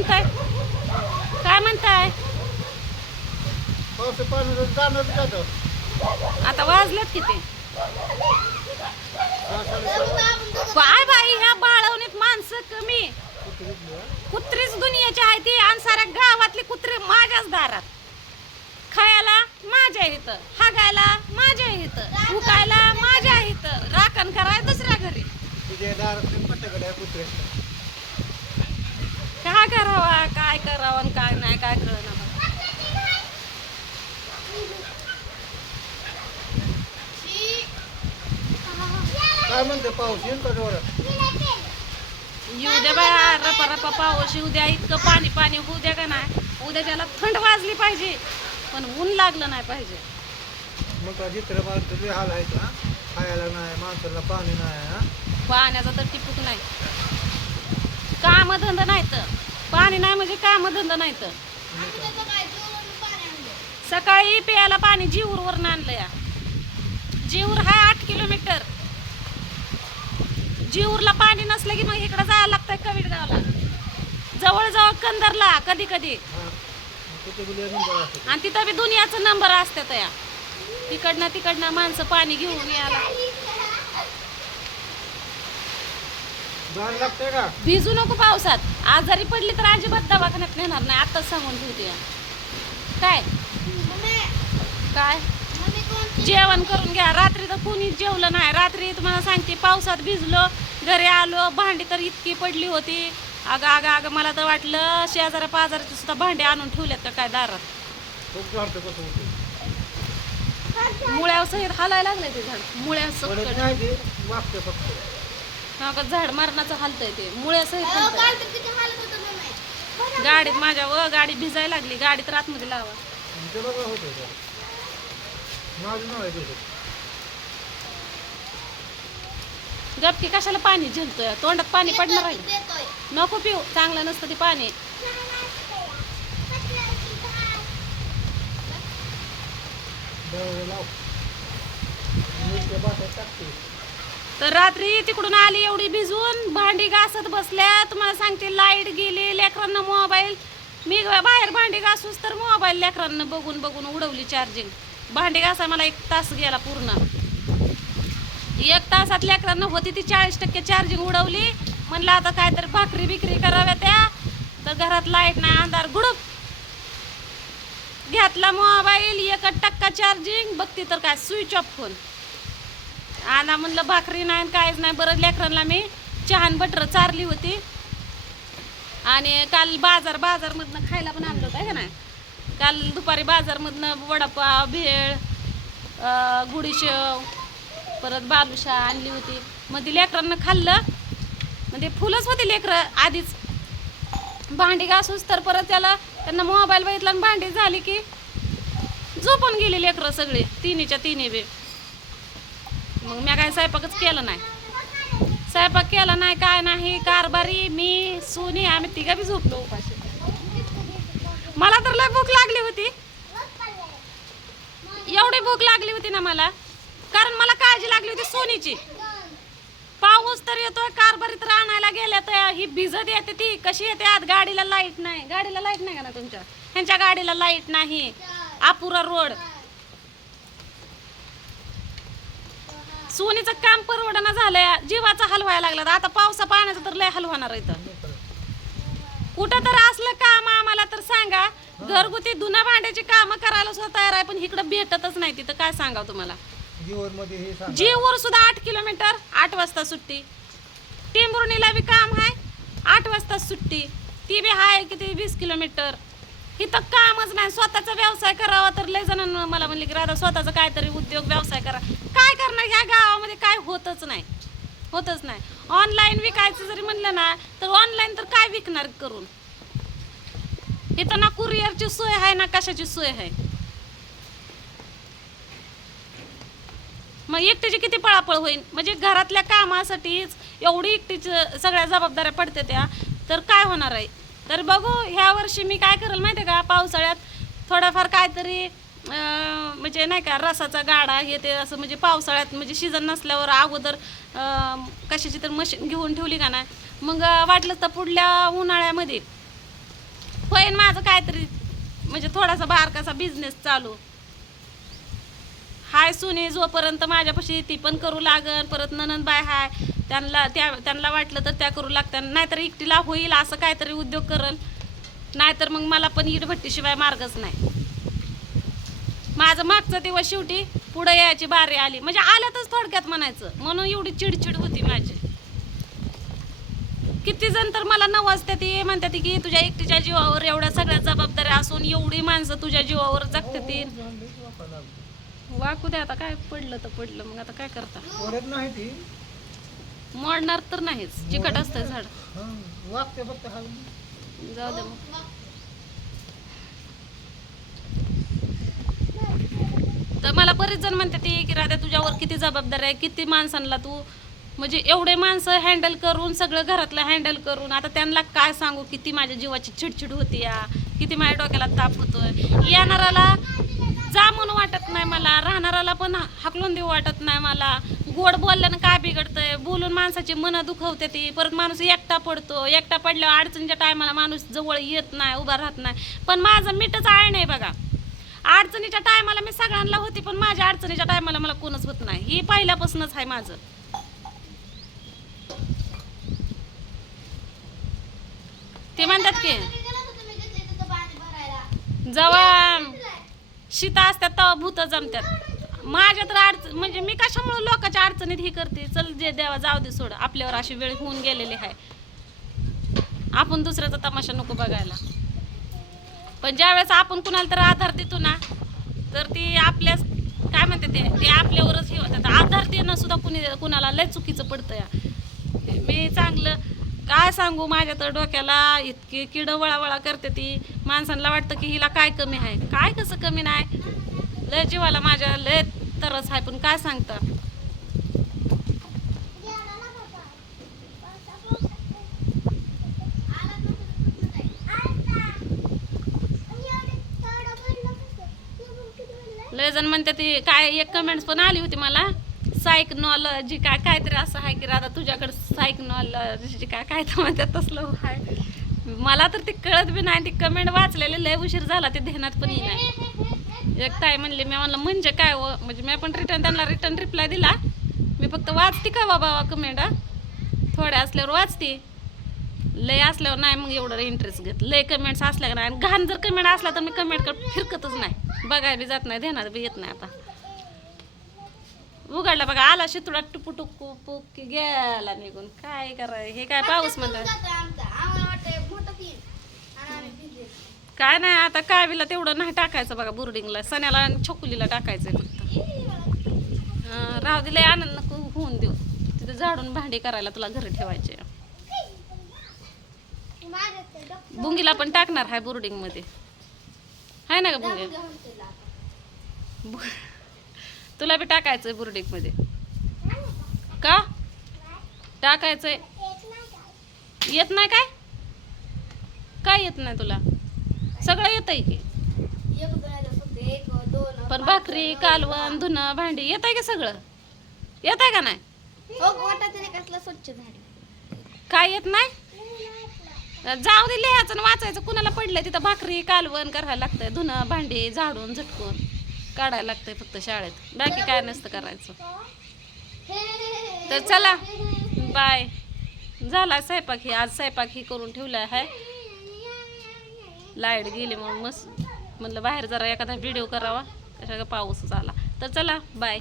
म्हणताय? काय म्हणताय? आता वाजलेत किती? काय बाई ह्या बाळवणीत माणसं कमी? कुत्रीच दुनियाची आहे ती आणि साऱ्या गावातली कुत्री माझ्याच दारात. खायला माझ्या इथं हागायला माझ्या इथं उकायला माझ्या इथं राखण कराय दुसऱ्या घरी तुझ्या दारात पट्ट्याकडे आहे कुत्रे काय करावा? काय करावं आणि काय नाही काय कळना काय म्हणते पाऊस? येईल का जोरात? येऊ द्या बाया रपा रपा पाऊस येऊ द्या इतकं पाणी पाणी होऊ द्या का नाही? उद्या त्याला थंड वाजली पाहिजे पण ऊन लागलं नाही पाहिजे. मग का हाल हा खायला नाही माणसाला पाणी नाही हा? पाण्याचा तर टिपूक नाही. कामधंदा नाही तर. पाणी नाही म्हणजे कामधंदा नाही तर. सकाळी प्यायला पाणी जीवरवरून आणलं या. जीवर हाय आठ किलोमीटर. जीवरला पाणी नसलं की मग इकडं जायला लागतंय कवीडगावला जवळजवळ कंदरला कधी कधी. हा आणि तिथं बी दुनियाचा नंबर असतात या तिकडनं तिकडनं माणसं पाणी घेऊन यायला. का? भिजू नको पावसात. आजारी पडली तर अजिबात दवाखान्यात नेणार नाही. आताच सांगून ठेवते या. काय? काय? जेवण करून घ्या. रात्री तर कोणीच जेवलं नाही. रात्री तुम्हाला सांगते पावसात भिजलो घरी आलो भांडी तर इतकी पडली होती. अगं अगं अगं मला तर वाटलं शेजाऱ्या पाजाराची सुद्धा भांडी आणून ठेवल्यात का काय दारात? खूप झाडतं कसं होते हालायला लागलंय ते झाड. मुळ्या पडत सकट नाही ते वागते फक्त. हा का झाड मरणाचं हालतंय ते. सहित हालतंय. गाडीत माझ्या व गाडी भिजायला लागली. गाडीत आतमध्ये लावा. आहे गपकी कशाला पाणी झेलतोय? तोंडात पाणी पडणार आहे. नको पिऊ. चांगलं नसतं ते पाणी. टाकते. तर रात्री तिकडून आली एवढी भिजून भांडी घासत बसल्या तुम्हाला सांगते लाइट गेली लेकरांना मोबाईल मी बाहेर भांडी घासूस तर मोबाईल लेकरांना बघून बघून उडवली चार्जिंग भांडी घासा मला एक तास गेला पूर्ण. एक तासात लेकरांना होती ती चाळीस टक्के चार्जिंग उडवली. म्हणलं आता काय तर भाकरी बिकरी कराव्या त्या. तर घरात लाइट नाही अंधार गुडूप. घेतला मोबाईल एक टक्का चार्जिंग बघते तर काय स्विच ऑफ फोन आणा म्हणलं भाकरी नाही आणि काहीच नाही. बरं लेकरांना मी चहान बटर चारली होती. आणि काल बाजार बाजारमधनं खायला पण आणलं होतं आहे का नाही? काल दुपारी बाजारमधनं वडापाव भेळ गुडीशेव परत बालुशा आणली होती. मग ती लेकरांना खाल्लं. म्हणजे फुलंच होती लेकरं आधीच. भांडी घासूस तर परत त्याला त्यांना मोबाईल बघितला आणि भांडी झाली की झोपून गेली लेकरं सगळे. तिन्हीच्या तिन्ही बी. मग मी काय स्वयंपाकच केलं नाही. स्वयंपाक केला नाही काय नाही कारभारी मी सोनी आम्ही तिघा बी झोपलो. उपाशी मला तर लय भूक लागली होती. एवढी भूक लागली होती ना मला. कारण मला काळजी लागली होती सोनीची. पाऊस तर येतोय कारभारी तर आणायला गेल्या तर ही भिजत येते ती. कशी येते आत? गाडीला लाइट नाही. गाडीला लाइट नाही का ना तुमच्या? ह्यांच्या गाडीला लाइट नाही. अपुरा रोड सोनीचं काम परवडणं झालंय. जीवाचा हलवायला लागला. आता पावसा पाण्याचा तर लय हलवणार इथं. कुठं तर असलं काम आम्हाला तर सांगा. घरगुती धुना भांड्याची कामं करायला सुद्धा तयार आहे पण इकडं भेटतच नाही. तिथं काय सांगाव तुम्हाला? हे जीववर सुद्धा आठ किलोमीटर आठ वाजता सुट्टी. टेंभुर्णीला बी काम आहे आठ वाजता सुट्टी. ती बी आहे किती? वीस किलोमीटर. इथं कामच नाही. स्वतःचा व्यवसाय करावा तर लय जणांना मला म्हणले की राधा स्वतःचा काहीतरी उद्योग व्यवसाय करा. काय करणार? ह्या गावामध्ये काय होतच नाही. होतच नाही. ऑनलाईन विकायचं जरी म्हणलं ना तर ऑनलाईन तर काय विकणार करून? इथं ना कुरिअरची सोय आहे ना कशाची सोय आहे? मग एकटीची किती पळापळ होईल म्हणजे घरातल्या कामासाठीच एवढी एकटीचं सगळ्या जबाबदाऱ्या पडते त्या तर काय होणार आहे? तर बघू ह्या वर्षी मी काय करेल माहिती आहे का? पावसाळ्यात थोडाफार काहीतरी म्हणजे नाही का रसाचा गाडा हे ते असं म्हणजे पावसाळ्यात म्हणजे सीझन नसल्यावर अगोदर कशाची तर मशीन घेऊन ठेवली का नाही? मग वाटलंच वाटलं तर पुढल्या उन्हाळ्यामध्ये. होईन माझं काहीतरी म्हणजे थोडासा बारकासा बिझनेस चालू. हाय सुनी जोपर्यंत माझ्यापाशी ती पण करू लागन परत ननंद बाय हाय त्यांना त्या त्यांना वाटलं तर त्या करू लागतात नाहीतर एकटीला होईल असं काहीतरी उद्योग करल. नाहीतर मग मला पण इटभट्टीशिवाय मार्गच नाही. माझं मागचा दिवस शेवटी पुढे यायची बारी आली. म्हणजे आल्यातच थोडक्यात म्हणायचं. म्हणून एवढी चिडचिड होती माझी. किती जण तर मला नवाजते ती म्हणतात की तुझ्या एकटीच्या जीवावर एवढ्या सगळ्या जबाबदाऱ्या असून एवढी माणसं तुझ्या जीवावर जगते ती वाकू दे आता काय पडलं तर पडलं. मग आता काय करता? नाही ती. मोडणार तर नाहीच. चिकट असतं झाड. वागते फक्त जाऊ दे मग. तर मला बरेच जण म्हणते ती की राधा तुझ्यावर किती जबाबदारी आहे किती माणसांना तू म्हणजे एवढे माणसं हँडल करून सगळं घरातलं हँडल करून आता त्यांना काय सांगू किती माझ्या जीवाची चिडचिड होती या किती माझ्या डोक्याला ताप होतोय. येणाराला जा म्हणून वाटत नाही मला राहणाराला पण हकलून देऊ वाटत नाही मला. गोड बोलल्यानं काय बिघडतंय? बोलून माणसाची मन दुखवते ती. परत माणूस एकटा पडतो. एकटा पडल्यावर अडचणीच्या टायमाला माणूस जवळ येत नाही उभा राहत नाही. पण माझं मीठच आहे नाही बघा. अडचणीच्या टायमाला मी सगळ्यांना होती पण माझ्या अडचणीच्या टायमाला मला कोणच होत नाही. ही पहिल्यापासूनच आहे माझं. ते म्हणतात की जेव्हा शीता असतात तेव्हा भूत जमतात. माझ्या तर अडचण म्हणजे मी कशामुळे लोकांच्या अडचणीत ही करते? चल जे देवा जाऊ दे सोड. आपल्यावर अशी वेळ होऊन गेलेली आहे. आपण दुसऱ्याचा तमाशा नको बघायला. पण ज्यावेळेस आपण कुणाला तर आधार देतो ना तर ती आपल्याच काय म्हणते ते? ते आपल्यावरच हे होतात. आधार देणं सुद्धा कुणी कुणाला लय चुकीचं पडतं या. मी चांगलं काय सांगू? माझ्या तर डोक्याला इतकी किडं वळावळा करते ती. माणसांना वाटतं की हिला काय कमी आहे? काय कसं कमी नाही? लय जीवाला माझ्या लय तरच आहे पण काय सांगता? लय जण म्हणते ती काय एक कमेंट्स पण आली होती मला सायक नॉलेज काय काहीतरी असं आहे की राधा तुझ्याकडे सायक काय काय? तर म्हणतात तसलं आहे. मला तर ते कळत बी नाही ती कमेंट वाचलेली लय उशीर झाला ते ध्यानात पण नाही एक ताई म्हणली मी म्हणलं म्हणजे काय हो? म्हणजे मी पण रिटर्न त्यांना रिटर्न रिप्लाय दिला. मी फक्त वाचते का बाबा कमेंट थोड्या असल्यावर वाचते. लय असल्यावर नाही मग एवढं इंटरेस्ट घेत. लय कमेंट्स असल्या का नाही? आणि घाण जर कमेंट असला तर मी कमेंट कर फिरकतच नाही. बघाय बी जात नाही देणार बी येत नाही आता. उघडला बघा आला शितुडा टुपू टुकू पुक गेला निघून. काय कराय हे काय पाऊस म्हणलं? काय नाही आता कावीला तेवढं नाही टाकायचं बघा बोर्डिंगला. सण्याला आणि छकुलीला टाकायचं फक्त. राहू दिले आनंद नको होऊन देऊ. तिथे झाडून भांडी करायला तुला घरी ठेवायचे. बुंगीला पण टाकणार हाय बोर्डिंगमध्ये आहे ना का बुंगी? बु- तुला बी टाकायचंय बोर्डिंगमध्ये का? टाकायचंय. येत नाही काय? काय येत नाही तुला? सगळं येतंय की. पण भाकरी कालवण धुणं भांडी येत आहे का सगळं? येत आहे का नाही? स्वच्छ झाडी. काय येत नाही? जाऊ दे लिहायचं आणि वाचायचं. कुणाला पडलंय तिथं भाकरी कालवण करायला लागतंय. धुणं भांडी झाडून झटकून काढायला लागतंय फक्त शाळेत. बाकी काय नसतं करायचं. तर चला. बाय. झाला स्वयंपाक ही. आज स्वयंपाक ही करून ठेवला आहे लाइट गेली मग मस्त. म्हटलं बाहेर जरा एखादा व्हिडिओ करावा. कशा का पाऊसच आला. तर चला बाय